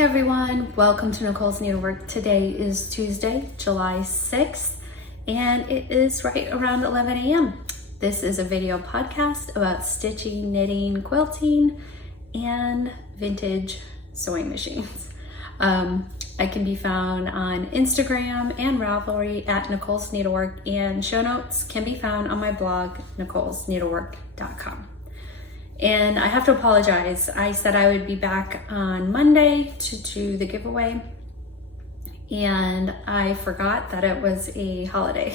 Hey everyone, welcome to Nicole's Needlework. Today is Tuesday, July 6th, and it is right around 11 a.m. This is a video podcast about stitching, knitting, quilting, and vintage sewing machines. I can be found on Instagram and Ravelry at Nicole's Needlework, and show notes can be found on my blog, nicolesneedlework.com. And I have to apologize. I said I would be back on Monday to do the giveaway, and I forgot that it was a holiday.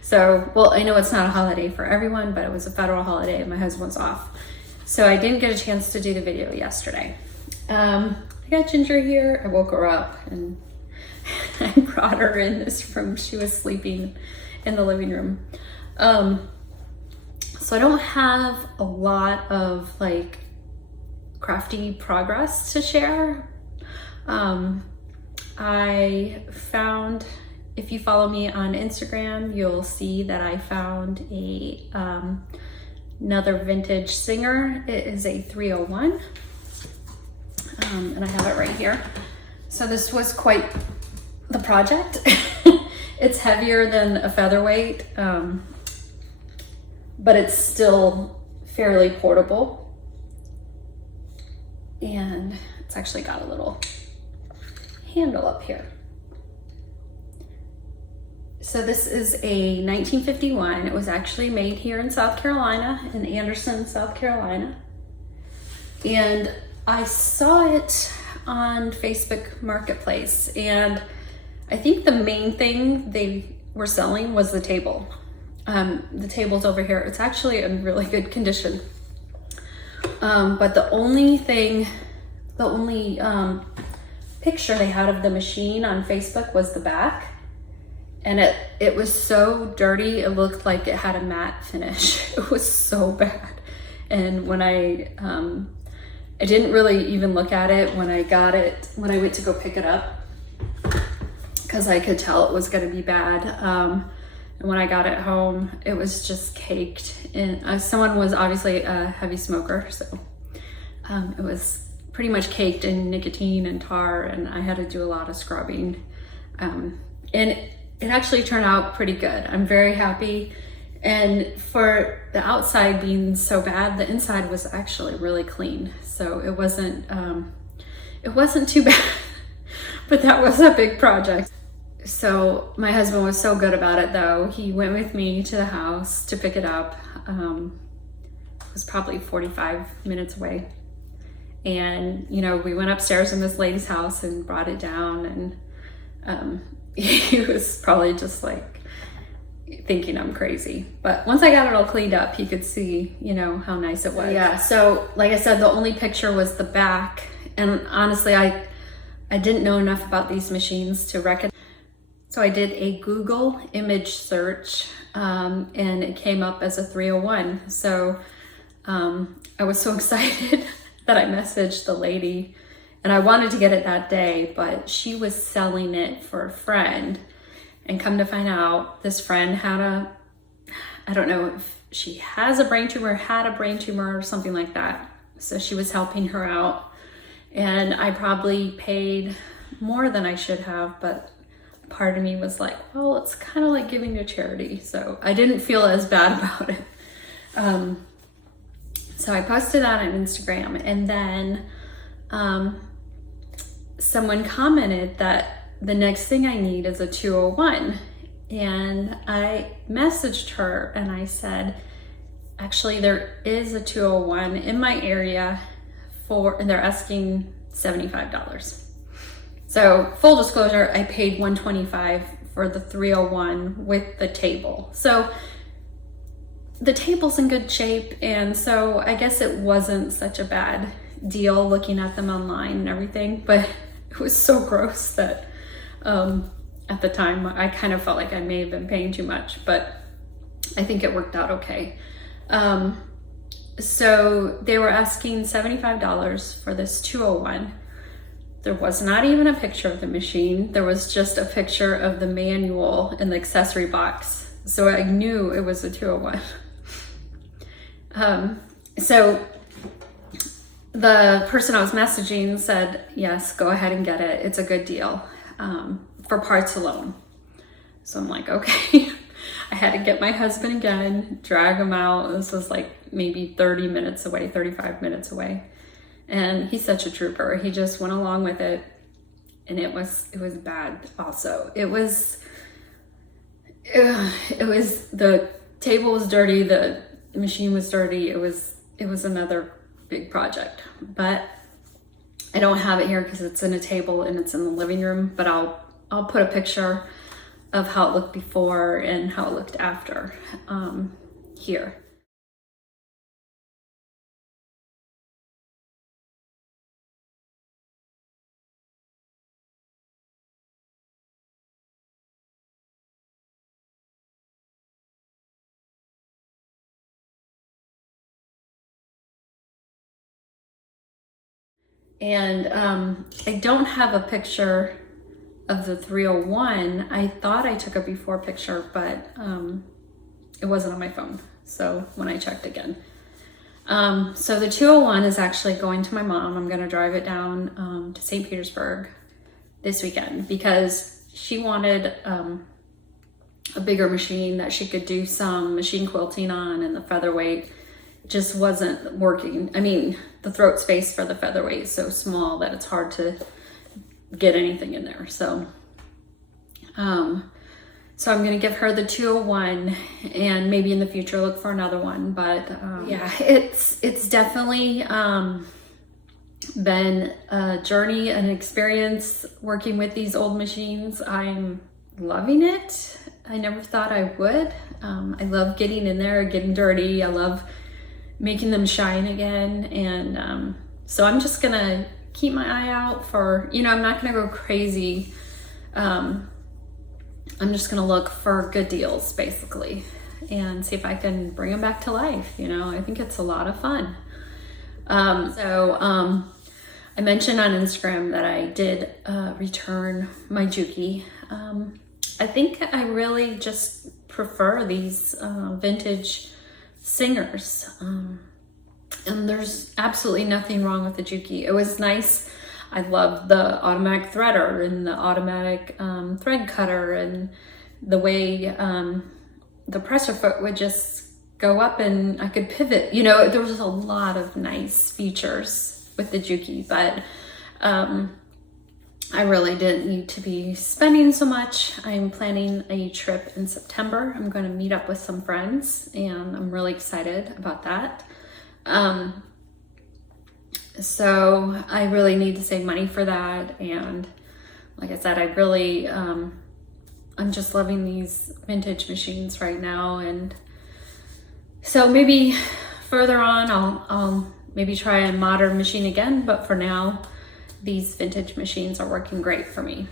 So, well, I know it's not a holiday for everyone, but it was a federal holiday and my husband was off. So I didn't get a chance to do the video yesterday. I got Ginger here. I woke her up and I brought her in this room. She was sleeping in the living room. So I don't have a lot of like crafty progress to share. I found, if you follow me on Instagram, you'll see that I found another vintage Singer. It is a 301, and I have it right here. So this was quite the project. It's heavier than a featherweight. But it's still fairly portable, and it's actually got a little handle up here. So this is a 1951. It was actually made here in South Carolina, in Anderson, South Carolina. And I saw it on Facebook Marketplace, and I think the main thing they were selling was the table. The table's over here. It's actually in really good condition. But the only picture they had of the machine on Facebook was the back. And it was so dirty, it looked like it had a matte finish. It was so bad. And when I didn't really even look at it when I got it, when I went to go pick it up, because I could tell it was gonna be bad. And when I got it home, it was just caked in. Someone was obviously a heavy smoker, so it was pretty much caked in nicotine and tar, and I had to do a lot of scrubbing. And it actually turned out pretty good. I'm very happy. And for the outside being so bad, the inside was actually really clean. So it wasn't too bad, but that was a big project. So my husband was so good about it though. He went with me to the house to pick it up. It was probably 45 minutes away. And, you know, we went upstairs in this lady's house and brought it down, and he was probably just like thinking I'm crazy. But once I got it all cleaned up, he could see, you know, how nice it was. Yeah, so like I said, the only picture was the back. And honestly, I didn't know enough about these machines to recognize. So I did a Google image search, and it came up as a 301. So I was so excited that I messaged the lady, and I wanted to get it that day, but she was selling it for a friend. And come to find out, this friend had I don't know if she has a brain tumor, had a brain tumor or something like that. So she was helping her out. And I probably paid more than I should have, but part of me was like, well, it's kind of like giving to charity. So I didn't feel as bad about it. So I posted that on Instagram, and then someone commented that the next thing I need is a 201. And I messaged her and I said, actually there is a 201 in my area and they're asking $75. So full disclosure, I paid $125 for the 301 with the table. So the table's in good shape, and so I guess it wasn't such a bad deal looking at them online and everything, but it was so gross that at the time I kind of felt like I may have been paying too much, but I think it worked out okay. So they were asking $75 for this 201. There was not even a picture of the machine. There was just a picture of the manual and the accessory box. So I knew it was a 201. So the person I was messaging said, yes, go ahead and get it. It's a good deal for parts alone. So I'm like, okay. I had to get my husband again, drag him out. This was like maybe 30 minutes away, 35 minutes away. And he's such a trooper. He just went along with it. And it was bad also. It was, the table was dirty, the machine was dirty. It was another big project, but I don't have it here because it's in a table and it's in the living room, but I'll put a picture of how it looked before and how it looked after here. And I don't have a picture of the 301. I thought I took a before picture, but it wasn't on my phone. So when I checked again. So the 201 is actually going to my mom. I'm gonna drive it down to St. Petersburg this weekend because she wanted a bigger machine that she could do some machine quilting on, and the featherweight just wasn't working. I mean, the throat space for the featherweight is so small that it's hard to get anything in there. So so I'm gonna give her the 201 and maybe in the future look for another one. But yeah, it's definitely been a journey, an experience working with these old machines. I'm loving it. I never thought I would. I love getting in there, getting dirty. I love making them shine again. And so I'm just gonna keep my eye out for, I'm not gonna go crazy. I'm just gonna look for good deals basically and see if I can bring them back to life. I think it's a lot of fun. I mentioned on Instagram that I did return my Juki. I think I really just prefer these vintage singers. And there's absolutely nothing wrong with the Juki. It was nice. I love the automatic threader and the automatic thread cutter and the way the presser foot would just go up and I could pivot. There was a lot of nice features with the Juki, but I really didn't need to be spending so much. I'm planning a trip in September. I'm going to meet up with some friends and I'm really excited about that. So I really need to save money for that. And like I said, I really, I'm just loving these vintage machines right now. And so maybe further on, I'll maybe try a modern machine again, but for now, these vintage machines are working great for me.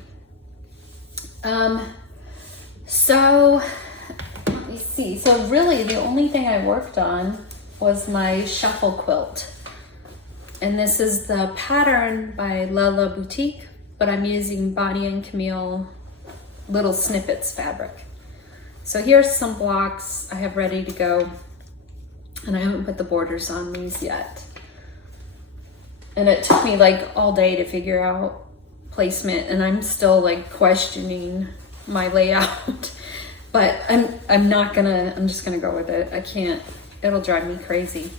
So let me see. So really the only thing I worked on was my shuffle quilt. And this is the pattern by Lala Boutique, but I'm using Bonnie and Camille Little Snippets fabric. So here's some blocks I have ready to go, and I haven't put the borders on these yet. And it took me like all day to figure out placement, and I'm still like questioning my layout. But I'm just gonna go with it. I can't, it'll drive me crazy.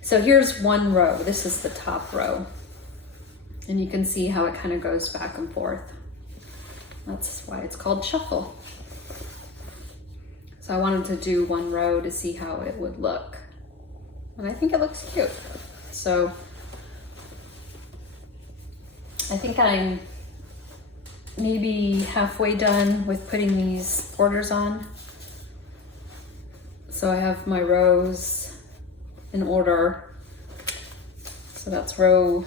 So here's one row. This is the top row. And you can see how it kind of goes back and forth. That's why it's called shuffle. So I wanted to do one row to see how it would look. And I think it looks cute. So I think I'm maybe halfway done with putting these borders on. So I have my rows in order. So that's row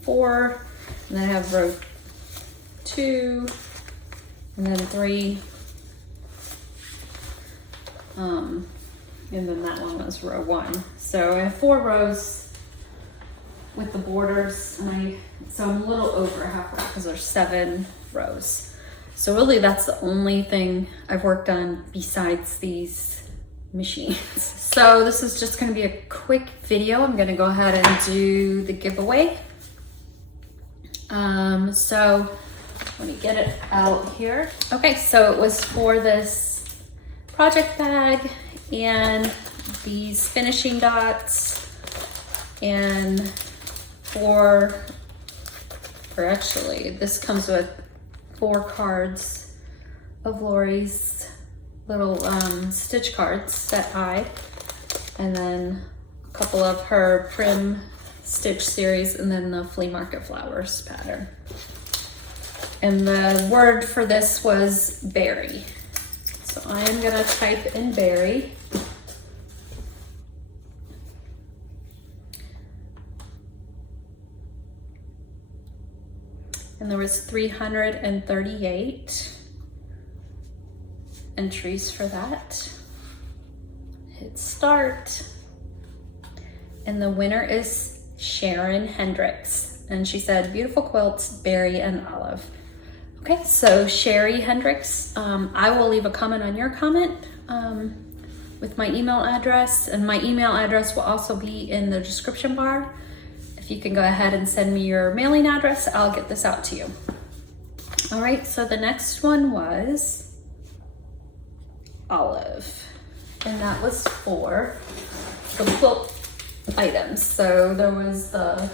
4, and then I have row 2, and then 3, and then that one was row 1. So I have 4 rows with the borders, and so I'm a little over halfway because there's 7 rows. So really that's the only thing I've worked on besides these machines. So this is just going to be a quick video. I'm going to go ahead and do the giveaway. So let me get it out here. Okay, so it was for this project bag and these finishing dots, and actually this comes with 4 cards of Lori's little stitch cards, set I, and then a couple of her Prim Stitch series, and then the Flea Market Flowers pattern. And the word for this was berry. So I am gonna type in berry. And there was 338 entries for that. Hit start. And the winner is Sharon Hendricks. And she said, beautiful quilts, berry and olive. Okay, so Sherry Hendricks, I will leave a comment on your comment with my email address, and my email address will also be in the description bar. If you can go ahead and send me your mailing address, I'll get this out to you. All right, so the next one was Olive, and that was for the quilt items. So there was the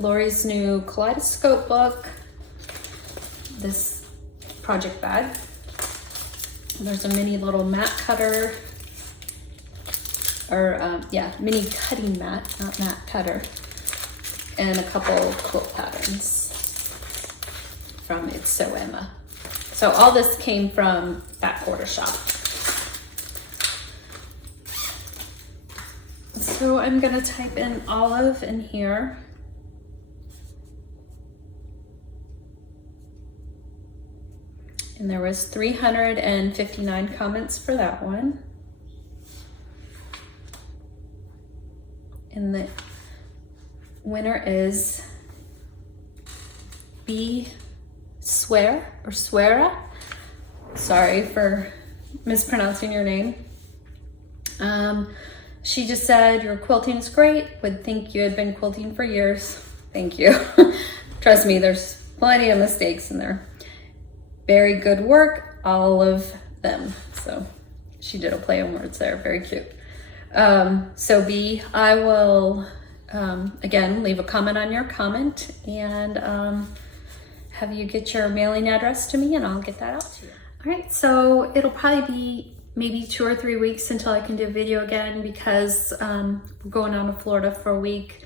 Lori's new kaleidoscope book, this project bag. There's a mini little mat cutter, or mini cutting mat, not mat cutter, and a couple quilt patterns from It's So Emma. So all this came from Back Quarter Shop. So I'm gonna type in Olive in here. And there was 359 comments for that one. And the winner is B. Swear or Sweara. Sorry for mispronouncing your name. She just said, your quilting is great. Would think you had been quilting for years. Thank you. Trust me, there's plenty of mistakes in there. Very good work, all of them. So she did a play on words there, very cute. So B, I will, again, leave a comment on your comment, and have you get your mailing address to me, and I'll get that out to you. All right, so it'll probably be maybe 2 or 3 weeks until I can do a video again, because we're going down to Florida for a week.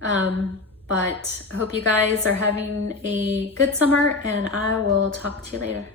But I hope you guys are having a good summer, and I will talk to you later.